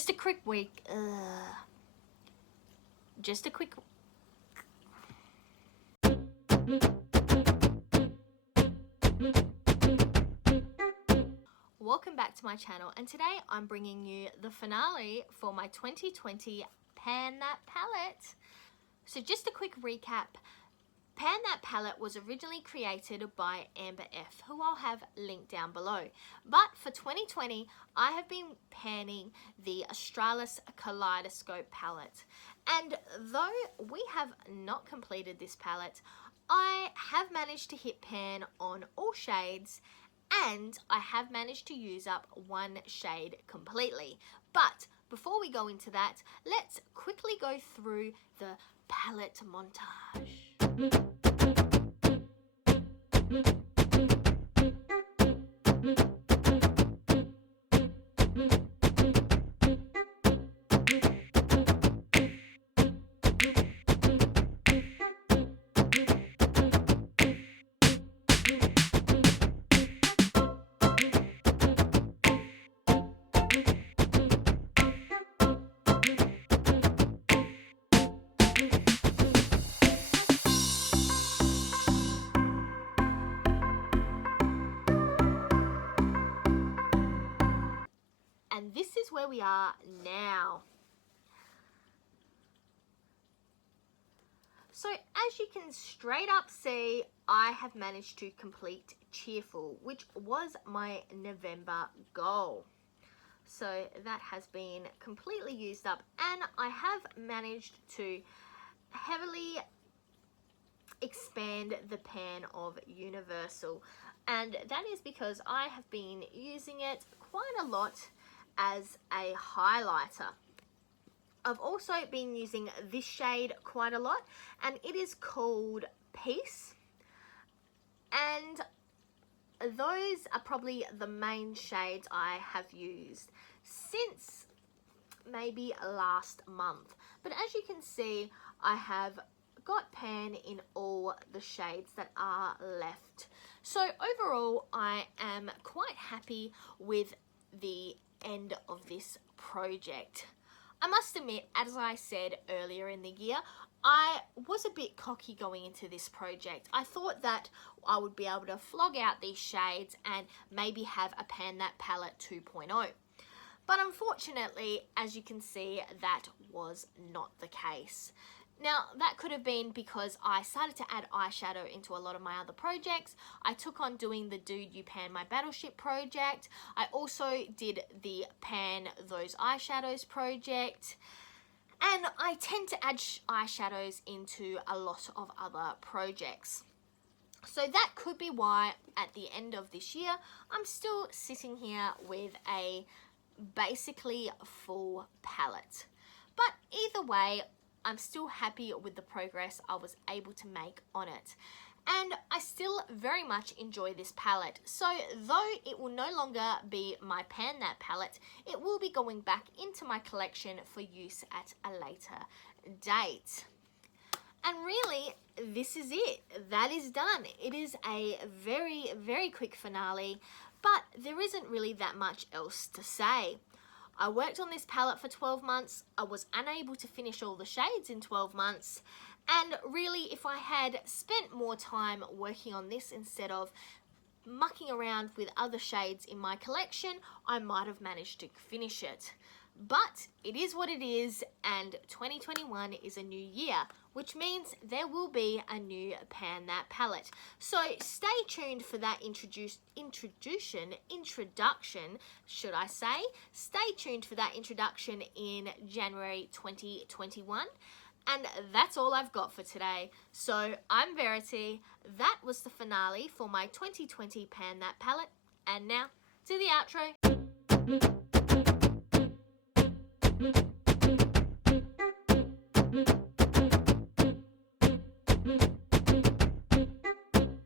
just a quick week. Just a quick. Welcome back to my channel, and today I'm bringing you the finale for my 2020 Pan That Palette. So just a quick recap. Pan That Palette was originally created by Amber F, who I'll have linked down below. But for 2020, I have been panning the Australis Kaleidoscope palette. And though we have not completed this palette, I have managed to hit pan on all shades, and I have managed to use up one shade completely. But before we go into that, let's quickly go through the palette montage. And this is where we are now. So as you can straight up see, I have managed to complete Cheerful, which was my November goal. So that has been completely used up, and I have managed to heavily expand the pan of Universal, and that is because I have been using it quite a lot as a highlighter. I've also been using this shade quite a lot, and it is called Peace, and those are probably the main shades I have used since maybe last month. But as you can see, I have got pan in all the shades that are left. So overall, I am quite happy with the end of this project. I must admit, as I said earlier in the year, I was a bit cocky going into this project. I thought that I would be able to flog out these shades and maybe have a Pan That Palette 2.0. But unfortunately, as you can see, that was not the case. Now, that could have been because I started to add eyeshadow into a lot of my other projects. I took on doing the Dude You Pan My Battleship project. I also did the Pan Those Eyeshadows project. And I tend to add eyeshadows into a lot of other projects. So that could be why at the end of this year, I'm still sitting here with a basically full palette. But either way, I'm still happy with the progress I was able to make on it. And I still very much enjoy this palette. So though it will no longer be my Pan That palette, it will be going back into my collection for use at a later date. And really, this is it. That is done. It is a very, very quick finale, but there isn't really that much else to say. I worked on this palette for 12 months. I was unable to finish all the shades in 12 months. And really, if I had spent more time working on this instead of mucking around with other shades in my collection, I might have managed to finish it. But it is what it is, and 2021 is a new year, which means there will be a new Pan That palette. So stay tuned for that introduction, should I say. Stay tuned for that introduction in January 2021. And that's all I've got for today. So I'm Verity. That was the finale for my 2020 Pan That palette. And now to the outro.